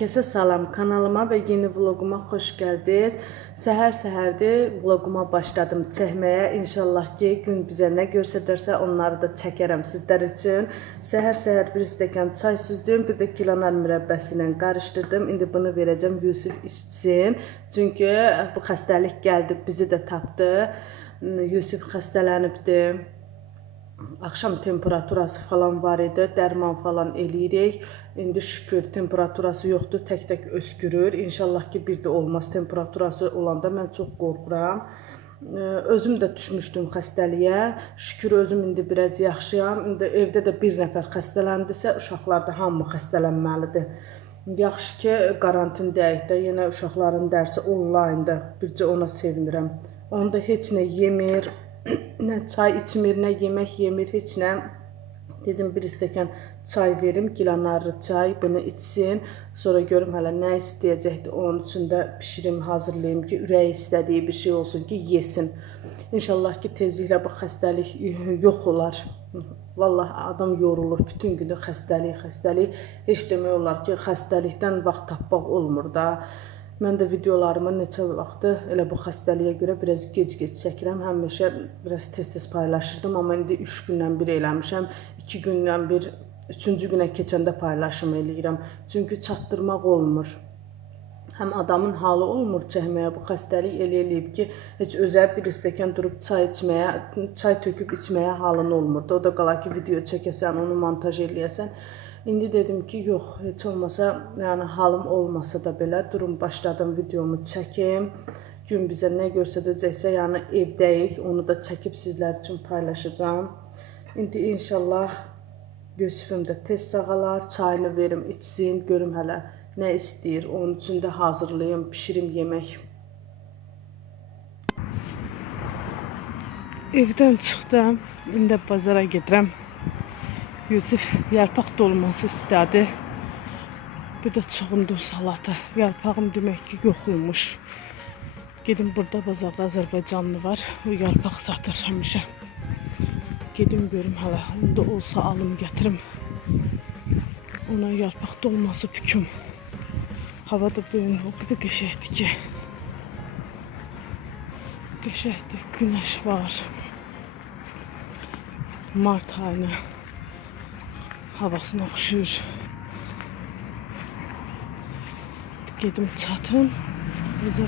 Herkese salam kanalıma və yeni vloguma xoş gəldiniz. Səhər-səhərdir vloguma başladım çəkməyə. İnşallah ki, gün bizə nə göstərərsə onları da çəkərəm sizlər üçün. Səhər-səhər bir stəkan çay süzdüm, bir də gilanar mürəbbəsi ilə qarışdırdım. İndi bunu verəcəm Yusuf içsin. Çünki bu xəstəlik gəldi, bizi də tapdı. Yusuf xəstələnibdi. Akşam temperaturası falan var idi, dərman falan eləyirik. İndi şükür temperaturası yoxdur, tək-tək öskürür. İnşallah ki bir də olmaz temperaturası olanda mən çox qorxuram. Özüm də düşmüşdüm xəstəliyə. Şükür özüm indi biraz yaxşıyam. İndi evdə də bir nəfər xəstələndisə, uşaqlar da hamı xəstələnməlidir. Yaxşı ki karantindəyik də, yenə uşaqların dərsi onlayndır. Bircə ona sevinirəm. Onda heç nə yemir, nə çay içmir, nə yemək yemir, heç nə. Dedim bir stəkan çay verim, gilanarlı çay, bunu içsin. Sonra görüm hələ nə istəyəcəkdir. Onun üçün də bişirim, hazırlayım ki, ürəyi istədiyi bir şey olsun ki, yesin. İnşallah ki tezliklə bu xəstəlik yox olar. Vallahi adam yorulur bütün günü xəstəlik, xəstəlik. Heç demək olar ki, xəstəlikdən vaxt tapmaq olmur da. Mən də videolarımı neçə vaxtdır elə bu xəstəliyə görə biraz gec-gec çəkirəm. Həmişə biraz tez-tez paylaşırdım, amma indi 3 gündən bir eləmişəm. 2 gündən bir, 3-cü günə keçəndə paylaşım eləyirəm. Çünki çatdırmaq olmur. Həm adamın halı olmur çəkməyə bu xəstəlik elə eləyib ki, heç özə bir stəkan durub çay içməyə, çay töküb içməyə halın olmurdu. O da qala ki, video çəkəsən, onu montaj eləyəsən. İndi dedim ki, yox, heç olmasa, yəni halım olmasa da belə durum başladım videomu çəkim. Gün bizə nə göstərəcəksə, yəni evdəyik, onu da çəkib sizlər üçün paylaşacağam. İndi inşallah Yusufum da tez sağalar, çayını verim, içsin, görüm hələ nə istəyir. Onun üçün də hazırlayım, bişirim yemək. Evdən çıxdım, indi bazara gedirəm. Yusuf yarpaq dolması istədi. Bir də çoxundur salata. Yarpağım demək ki yox imiş. Gedim burada bazarda Azərbaycanlı var. O yarpaq satır həmişə. Gedim görüm hələ. Onda olsa alım gətirim. Ona yarpaq dolması büküm. Hava da bugün o qədər qəşəngdir ki. Qəşəngdir. Günəş var. Mart ayına havasına oxşuyur. Gedim çatım bazara.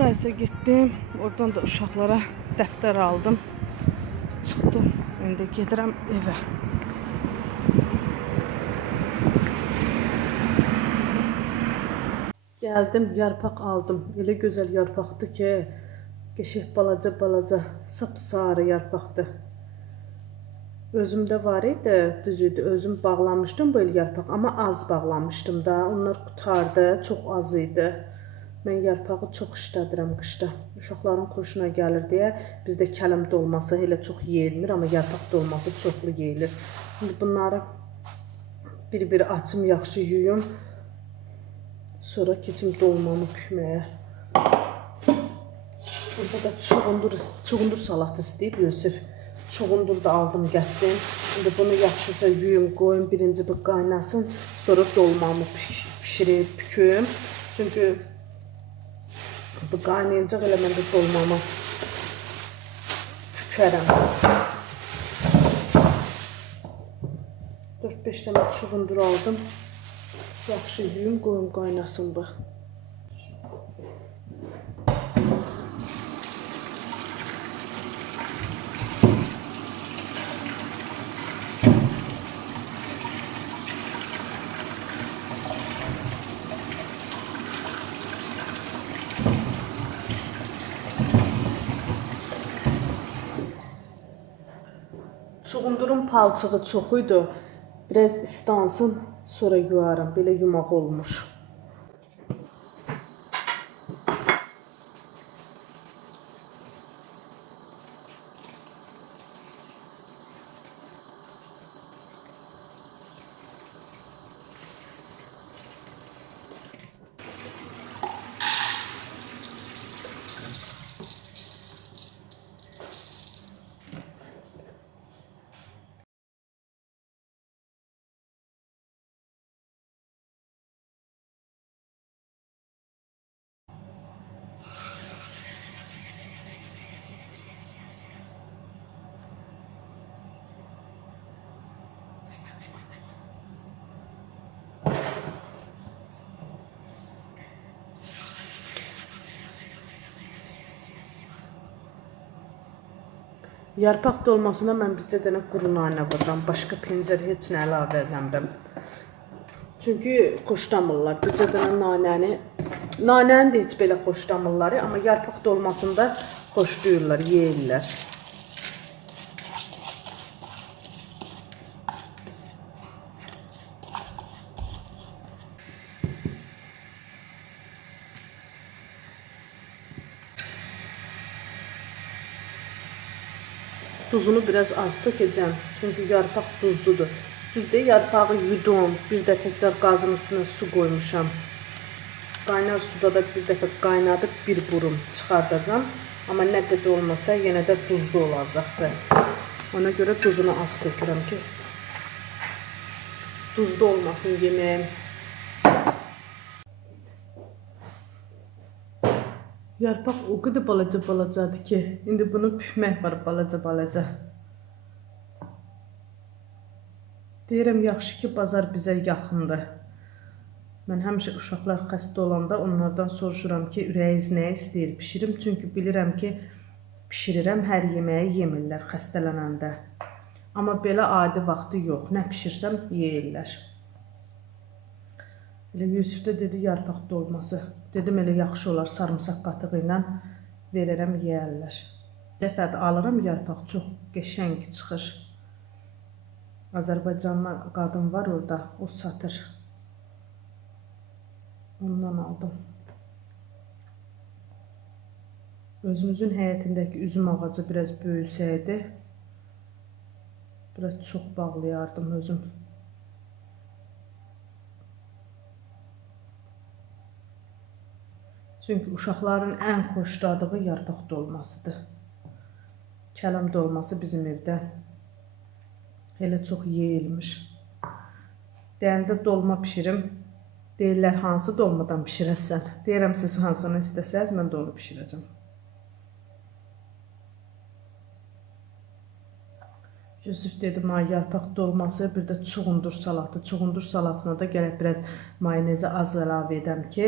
Price'a gittim. Oradan da uşaqlara dəftər aldım. Çıxdım. İndi gedirəm evə. Gəldim, yarpaq aldım. Elə gözəl yarpaqdır ki, qəşəng balaca balaca sapsarı yarpaqdır. Özümdə var idi, düz idi. Özüm bağlamışdım bu il yarpaq, amma az bağlamışdım da. Onlar qutardı, çox az idi. Mən yarpağı çox işlədirəm qışda. Uşaqların xoşuna gəlir deyə bizdə kələm dolması elə çox yeyilmir, amma yarpaq dolması çoxlu yeyilir. İndi bunları bir-bir açım, yaxşı yuyum. Sonra keçim dolmamı bükməyə. Burada da çuğundur, çuğundur salatı istəyib Yusuf. Çuğundur da aldım, gətirdim. İndi bunu yaxşıca yuyum, qoyum, birinci bu qaynasın. Sonra dolmamı piş- bişirib, büküm. Çünki bu qaynayacaq elə mən də dolmamı bükərəm. 4-5 dənə çuğundur aldım. Yaxşı yuyum, qoyum qaynasın bu. Palçığı çox idi. Biraz istansın, sonra yuyaram. Belə yumaq olmuş. Yarpaq dolmasına mən bircə dənə quru nanə vururam. Başqa pencər heç nə əlavə eləmirəm. Çünki xoşlamırlar. Bircə dənə nanəni nanəni də heç belə xoşlamırlar, amma yarpaq dolmasında xoşlayırlar, yeyirlər. Tuzunu biraz az tökeceğim. Çünkü yarpaq duzludur. Düzdür, yarpağı yudum. Bir də təkrar qazın üstünə su qoymuşam. Qaynar suda da bir dəfə qaynadıb bir burum çıxardacağam. Amma nə qədər olmasa yenə də duzlu olacaqdır. Ona görə duzunu az tökürəm ki duzlu olmasın yeməyim. Yarpaq o qədər balaca balacadır ki, indi bunu pişmək var balaca balaca. Deyirəm yaxşı ki, bazar bizə yaxındır. Mən həmişə uşaqlar xəstə olanda onlardan soruşuram ki, ürəyiniz nə istəyir bişirim, çünki bilirəm ki, bişirirəm, hər yeməyi yemirlər xəstələnəndə. Amma belə adi vaxtı yox. Nə bişirsəm yeyirlər. Elə Yusuf da dedi yarpaq dolması. Dedim elə yaxşı olar sarımsaq qatığı ilə verərəm yeyərlər. Dəfə də alıram yarpaq çox qəşəng çıxır. Azərbaycanlı qadın var orada, o satır. Ondan aldım. Özümüzün həyətindəki üzüm ağacı biraz böyüsəydi, biraz çox bağlayardım özüm. Çünki uşaqların ən xoşladığı yarpaq dolmasıdır. Kələm dolması bizim evdə elə çox yeyilmiş. Deyəndə dolma bişirim. Deyirlər hansı dolmadan bişirəsən? Deyirəm siz hansını istəsəz mən də onu bişirəcəm. Yusuf dedi may yarpaq dolması, bir də çuğundur salatı. Çuğundur salatına da gərək biraz mayonezi az əlavə edəm ki,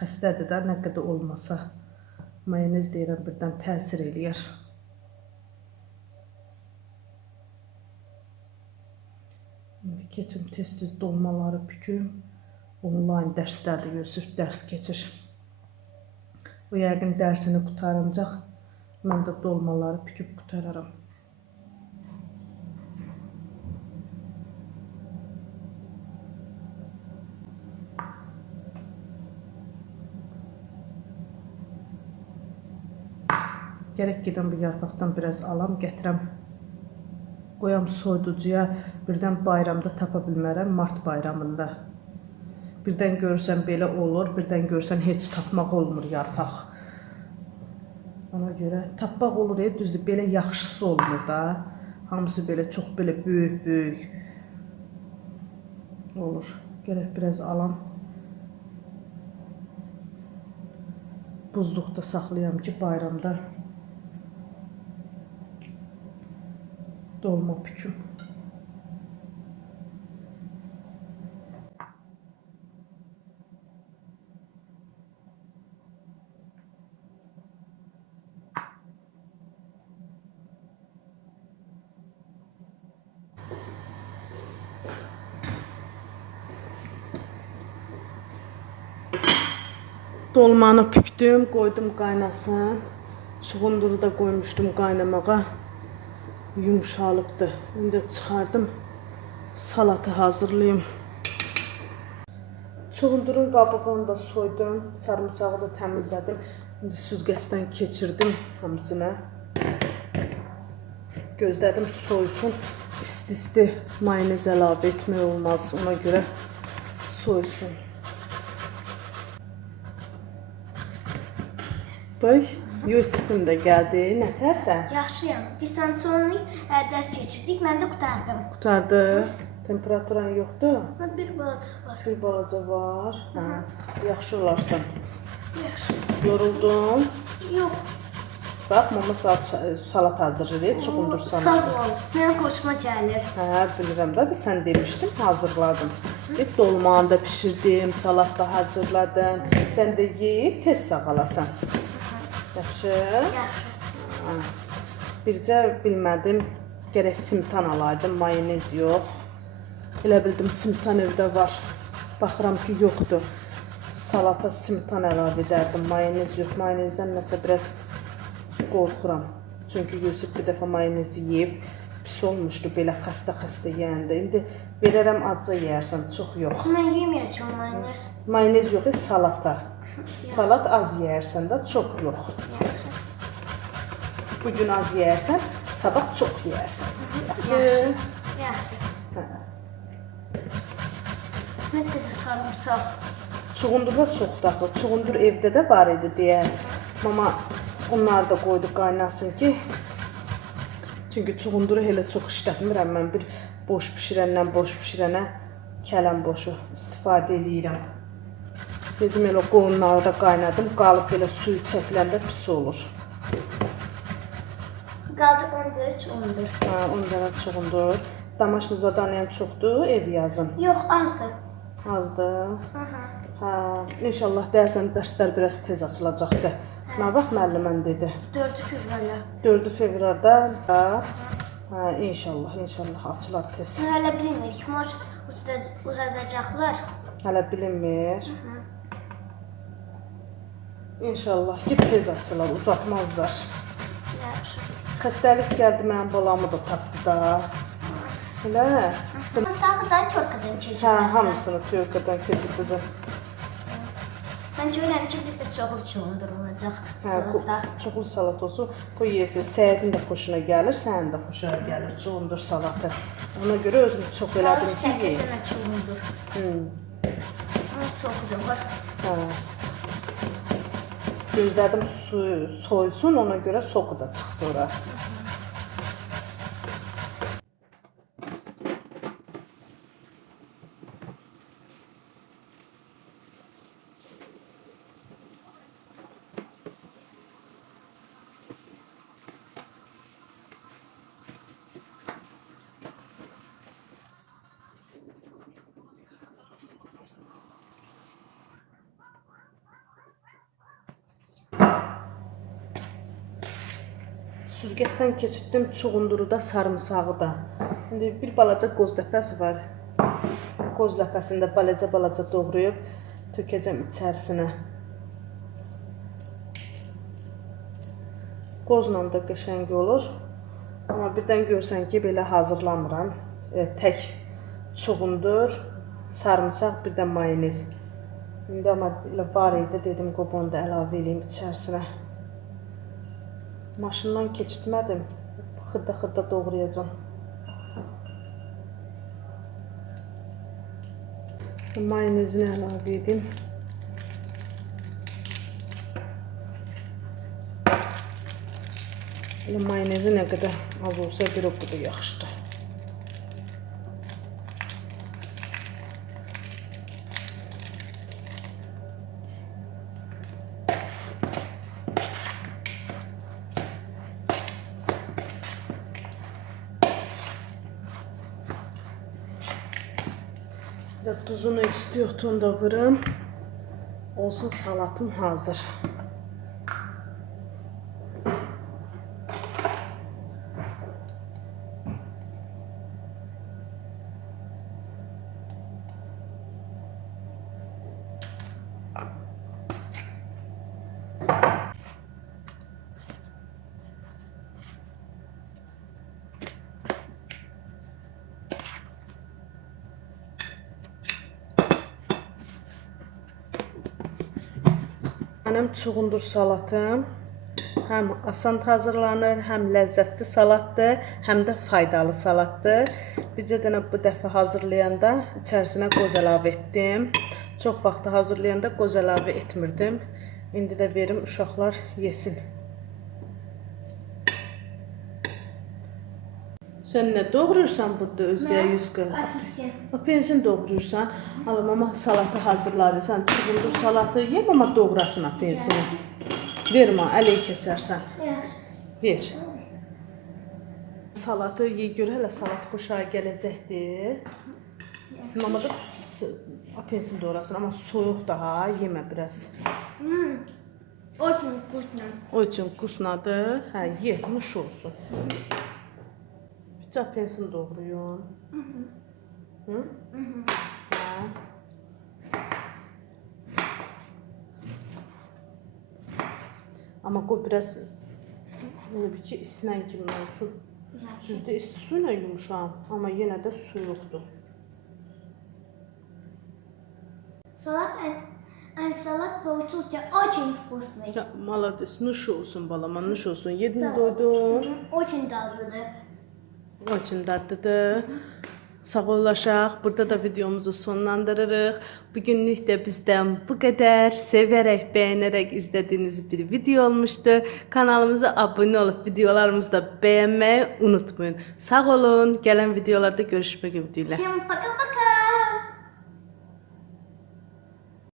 xəstədir də nə qədər olmasa. Mayonez deyirəm birdən təsir eləyər. İndi keçim tez-tez dolmaları büküm. Onlayn dərslərdə Yusuf dərs keçir. O yəqin dərsini qutaranacaq. Mən də dolmaları büküb qutararam. Gərək gedim bu yarpaqdan biraz alam, gətirəm. Qoyam soyuducuya. Birdən bayramda tapa bilmərəm, mart bayramında. Birdən görürsən belə olur, birdən görürsən heç tapmaq olmur yarpaq. Ona görə tapmaq olur, e, düzdür, belə yaxşısı olmur da. Hamısı belə çox belə böyük, böyük olur. Gərək biraz alam. Buzluqda saxlayam ki, bayramda dolma büküm. Dolmanı püktüm, koydum qaynasın. Çuğunduru da koymuştum qaynamağa. Yumşalıbdı. İndi çıxardım. Salatı hazırlayayım. Çuğundurun qabığını da soydum. Sarımsağı da təmizlədim. İndi süzgəçdən keçirdim hamısını. Gözlədim soysun. İsti-isti mayonez əlavə etmək olmaz. Ona görə soysun. Bax, Yusifim də gəldi. Nətərsən? Yaxşıyam. Distansiyanlı ə, dərs keçirdik. Mən də qurtardım. Qutardı. Temperaturan yoxdur. Mən bir balaca var. Bir balaca var. Hə, yaxşı olarsan. Yaxşı. Yoruldun. Yox. Bax, mama salat, salat hazırlayır, çuğundur Sağ salat. ol. Mənə xoşuma gəlir. Hə, bilirəm də, sən demişdin, hazırladım. Bir dolmanı da bişirdim, salat da hazırladım. Sən də yeyib tez sağalasan. Yaxşı? Yaxşı. Bircə bilmədim, gərək simtan alaydım, mayonez yox. Elə bildim simtan evdə var. Baxıram ki, yoxdur. Salata simtan əlavə edərdim, mayonez yox. Mayonezdən nəsə biraz qorxuram. Çünki Yusuf bir dəfə mayonezi yeyib pis olmuşdu belə xəstə-xəstə yeyəndə. İndi verərəm acı yeyərsən, çox yox. Mən yeməyəcəm mayonez. Mayonez yox, salata. Salat az yeyərsən də, çox yox. Yaxşı. Bu gün az yeyərsən, sabah çox yeyərsən. Yaxşı. Yaxşı. Nə qədər sarımsaq. Çuğundurda çox daxlı. Çuğundur evdə də var idi deyə. Mama onları da qoydu qaynasın ki. Çünki çuğunduru elə çox işlətmirəm mən. Bir boş bişirəndən boş bişirənə kələm boşu istifadə eləyirəm. Dedim elə qoyunları da qaynadım. Qalıb elə suyu çəkiləndə pis olur. Qaldı 10 dərəcə undur. Ha, 10 dənə çuğundur. Damaşlı zadaniyan çoxdur, ev yazın. Yox, azdır. Azdır. Aha. Hə, inşallah deyəsən dərslər biraz tez açılacaqdı. Nə vaxt müəllimən dedi? 4 fevralya. 4 fevralda da hə, inşallah, inşallah açılar tez. Hələ bilmirik. Moç uzadacaqlar. Hələ bilinmir. İnşallah ki tez açılar, uzatmazlar. Xəstəlik gəldi mənim balamı da tapdı da. Elə? Sarımsağı da torkadan Hə, keçirməzsən. hamısını Türkədən keçirdəcəm. Mən görürəm ki, bizdə çoxlu çuğundur olacaq Hə, çoxlu salat olsun. Qoy yesin. Səyidin də xoşuna gəlir, sənin də xoşuna gəlir. Çuğundur salatı. Ona görə özüm çox elədim ki, 8 yeyim. dənə çuğundur. Hı. Soxudur. Hə. Gözlədim suyu soysun, ona görə soğuq da çıxdı ora. Süzgəçdən keçirtdim çuğunduru da, sarımsağı da. İndi bir balaca qoz ləpəsi var. Qoz ləpəsini də balaca-balaca doğrayıb tökəcəm içərisinə. Qozla da qəşəng olur. Amma birdən görsən ki, belə hazırlamıram. E, tək çuğundur, sarımsaq, bir də mayonez. İndi amma elə var idi, dedim qoy bunu da əlavə edeyim içərisinə. Maşından keçirtmədim. Xırda-xırda doğrayacağam. Mayonezini əlavə edeyim. Elə mayonezi nə qədər az olsa bir o qədər yaxşıdır. İstiyorsun da vırım. Olsun salatım hazır. Mənim çuğundur salatım həm asan hazırlanır, həm ləzzətli salatdır, həm də faydalı salatdır. Bircə dənə bu dəfə hazırlayanda içərisinə qoz əlavə etdim. Çox vaxt hazırlayanda qoz əlavə etmirdim. İndi də verim uşaqlar yesin. Sen ne doğurursan burada özüyə yüz qır. Pensin doğurursan, ala mama salatı hazırladı. Sən buldur salatı yem amma doğrasın pensini. Ver ma, ələ kəsərsən. Ver. Salatı ye gör hələ salat xoşa gələcəkdir. Mama da pensin doğrasın amma soyuq daha yemə biraz. Hmm. O üçün qusnadı. O üçün qusnadı. Hə, ye, olsun. Hı. apelsin doğrayın. Hı? Hə. Amma qoy biraz elə bir ki, isinən kimi olsun. Yaxşı. Düzdə isti su ilə yumuşam, amma yenə də suyuqdur. Салат, а, а, салат получился очень вкусный. Ya, malades, nuş olsun balama, nuş olsun. Yedin, Sağ ol. doydun. Мгм, Очень dadlıdır. O üçün dadlıdır. Sağ olaşaq. Burada da videomuzu sonlandırırıq. Bugünlük də bizdən bu qədər. Sevərək, bəyənərək izlədiyiniz bir video olmuşdu. Kanalımıza abunə olub videolarımızı da bəyənməyi unutmayın. Sağ olun. Gələn videolarda görüşmək ümidi ilə. Всем пока-пока.